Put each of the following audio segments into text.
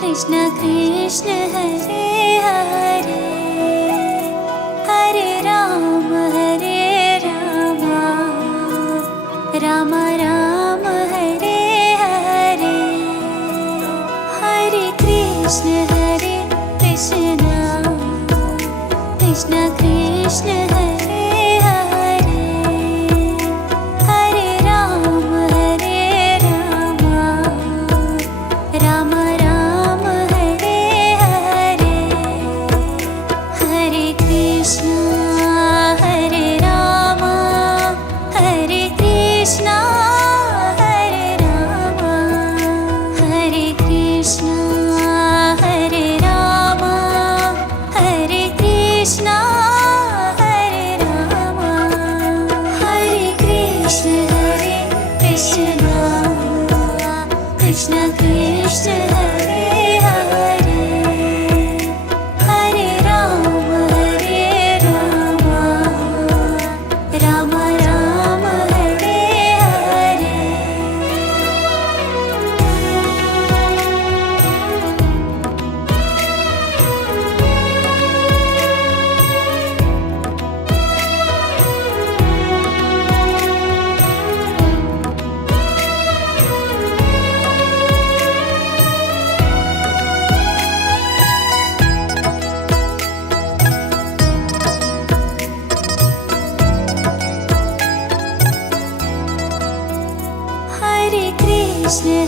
Krishna Krishna Hare Hare Hare Ram Ram Ram Hare Hare Hare Krishna Krishna Krishna Krishna Hare Hare Hare Ram Ram Ram Hare Hare Hare Krishna Ram Hare Krishna Ram Hare Krishna Ram Hare Krishna Ram Hare Krishna Krishna Krishna Hare Hare Hare Ram Ram Ram Hare Hare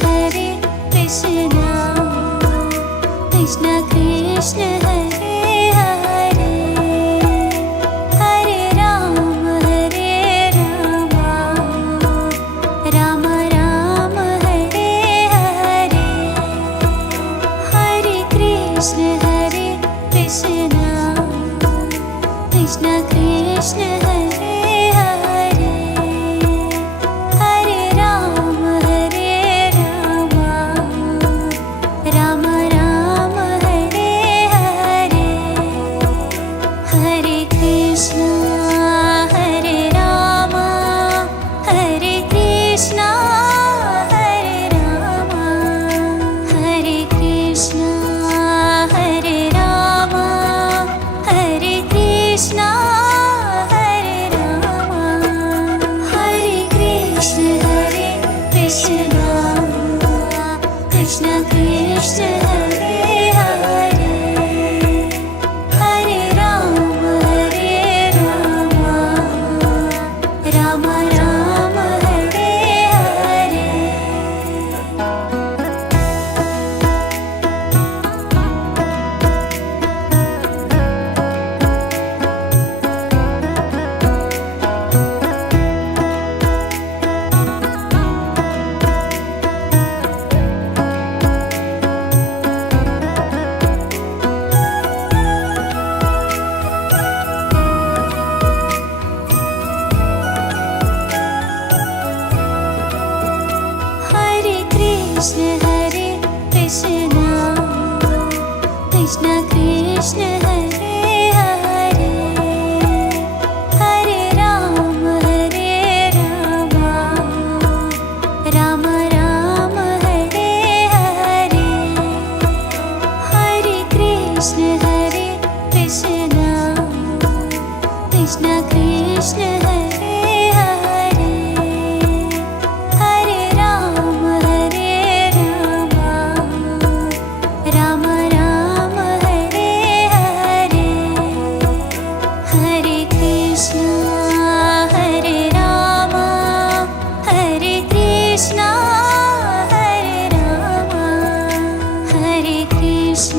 Hare Krishna Krishna Krishna Hare Hare Hare Ram Ram Ram Hare Hare Hare Krishna Krishna Krishna Hare Hare Hare Ram Ram Ram Hare Hare Hare Krishna Ram Hare Krishna Ram Hare Krishna Ram Hare Krishna Ram Hare Krishna Krishna Krishna Hare Hare Hare Ram Ram Ram Hare Hare Hare Krishna Krishna Krishna Hare Hare Hare Ram Ram Ram Hare Hare Hare Krishna Krishna Krishna Hare Hare Hare Ram Ram Ram Hare Hare Hare Krishna Ram Hare Krishna Ram Hare Krishna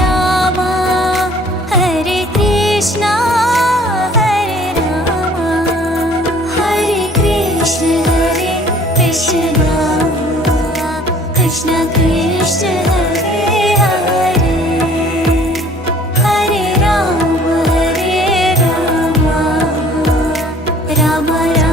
Ram Hare Krishna Ram Hare Krishna Krishna Krishna Hare Hare Hare Ram Ram